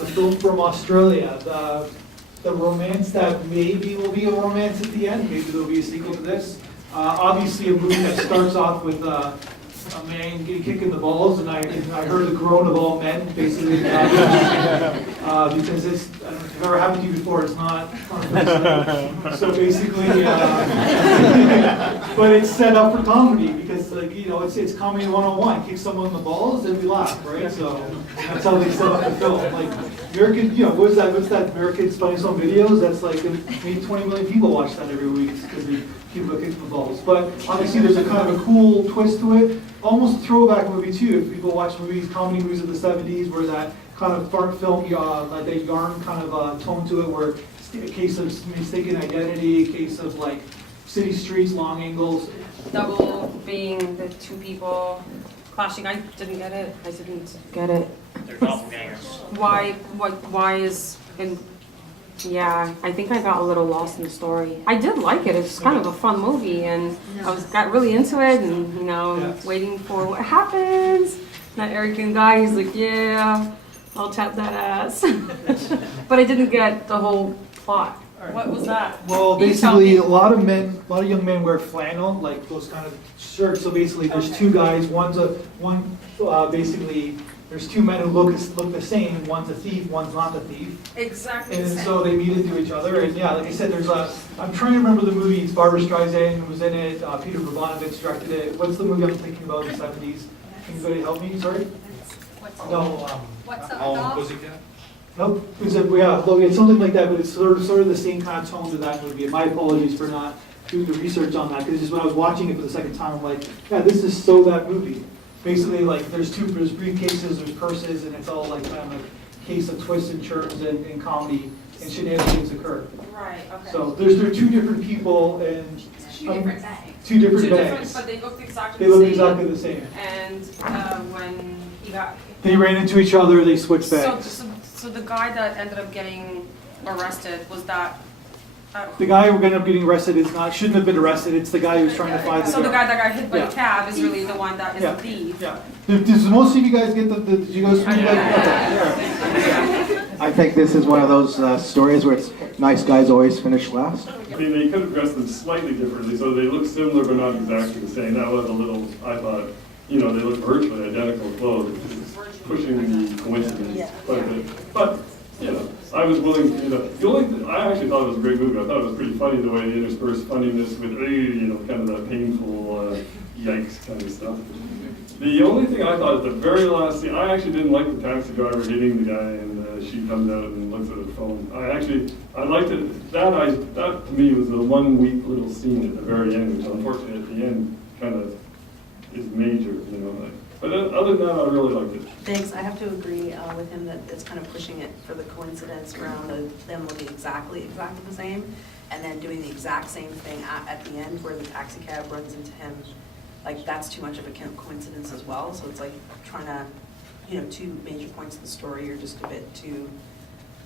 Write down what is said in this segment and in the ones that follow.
the film from Australia, the romance that maybe will be a romance at the end, maybe there'll be a sequel to this. Obviously a movie that starts off with a man getting kicked in the balls, and I heard the groan of all men, basically, because it's, I don't know if it's ever happened to you before, it's not fun. So basically, but it's set up for comedy, because like, you know, it's comedy 101, kick someone in the balls and we laugh, right? So that's how they set up the film. Like, American, you know, what's that Americans Funniest Home Videos? That's like, maybe 20 million people watch that every week because they people get kicked in the balls. But obviously there's a kind of a cool twist to it. Almost a throwback movie too. If people watch movies, comedy movies of the 70s, where that kind of fart film, like that yarn kind of tone to it, where it's a case of mistaken identity, a case of like city streets, long angles. Double being the two people clashing. I didn't get it. They're doppelgangers. Why is, and yeah, I think I got a little lost in the story. I did like it. It's kind of a fun movie, and got really into it, and you know, waiting for what happens. That arrogant guy, he's like, yeah, I'll tap that ass. But I didn't get the whole plot. What was that? Well, basically, a lot of young men wear flannel, like those kind of shirts. So basically, there's two guys. Basically, there's two men who look the same. One's a thief, one's not the thief. Exactly. And so they meet into each other. And yeah, like I said, I'm trying to remember the movie. It's Barbara Streisand was in it. Peter Bogdanovich directed it. What's the movie I'm thinking about in the 70s? Can anybody help me? Sorry. What's up, dog? Pussycat? Nope. It's something like that, but it's sort of the same kind of tone to that movie. And my apologies for not doing the research on that, because just when I was watching it for the second time, I'm like, yeah, this is so that movie. Basically, like there's briefcases, there's purses, and it's all like kind of a case of twists and turns and comedy and shenanigans occur. Right. Okay. So there are two different people and Two different bags. two different bags. But they looked exactly They the look same. exactly the same. And when he got They ran into each other. They switched bags. so the guy that ended up getting arrested was that. The guy who ended up getting arrested shouldn't have been arrested. It's the guy who's trying to find the So the guy. guy that got hit by Yeah. the cab is really the one that is the thief. Yeah. Does most of you guys get did you guys? I think this is one of those stories where it's nice guys always finish last. I mean, they could have dressed them slightly differently, so they look similar but not exactly the same. That was a little, I thought, you know, they look virtually identical clothes, pushing the coincidence quite a bit. But, you know, I was willing to, I actually thought it was a great movie. I thought it was pretty funny the way they interspersed funniness with, you know, kind of that painful yikes kind of stuff. The only thing I thought at the very last scene, I actually didn't like the taxi driver hitting the guy and she comes out and looks at her phone. I liked it. That to me was the one weak little scene at the very end, which unfortunately at the end kind of is major, you know. But other than that, I really liked it. Thanks. I have to agree with him that it's kind of pushing it for the coincidence around them looking exactly the same, and then doing the exact same thing at the end where the taxi cab runs into him. Like, that's too much of a coincidence as well. So it's like trying to, you know, two major points of the story are just a bit too,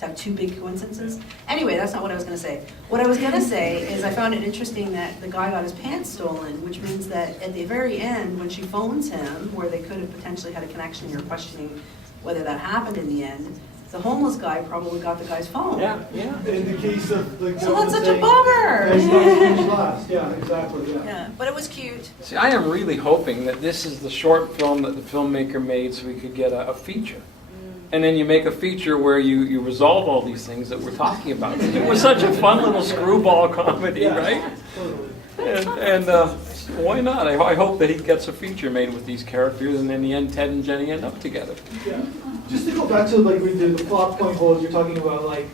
to have two big coincidences. Anyway, that's not what I was going to say. What I was going to say is I found it interesting that the guy got his pants stolen, which means that at the very end, when she phones him, where they could have potentially had a connection, you're questioning whether that happened in the end, the homeless guy probably got the guy's phone. Yeah. In the case of the So that's such a bummer. Yeah, exactly. Yeah, but it was cute. See, I am really hoping that this is the short film that the filmmaker made so we could get a feature. And then you make a feature where you resolve all these things that we're talking about. It was such a fun little screwball comedy, right? And why not? I hope that he gets a feature made with these characters, and in the end, Ted and Jenny end up together. Yeah. Just to go back to like the plot point holes you're talking about, like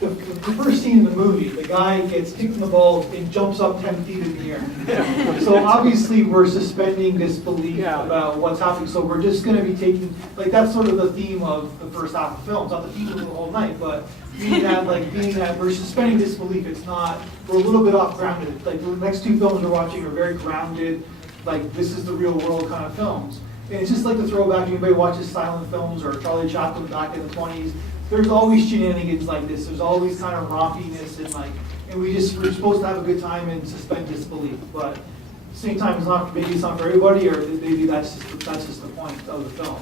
the first scene in the movie, the guy gets kicked in the balls and jumps up 10 feet in the air. So obviously we're suspending disbelief about what's happening. So we're just going to be taking, like that's sort of the theme of the first half of the film. It's not the theme of the whole night, but being that we're suspending disbelief. It's not, we're a little bit off grounded. Like the next two films we're watching are very grounded, like this is the real world kind of films. And it's just like the throwback, anybody watches silent films or Charlie Chaplin back in the 20s, there's always shenanigans like this. There's always kind of rompiness and we're supposed to have a good time and suspend disbelief. But at the same time, maybe it's not for everybody, or maybe that's just the point of the film.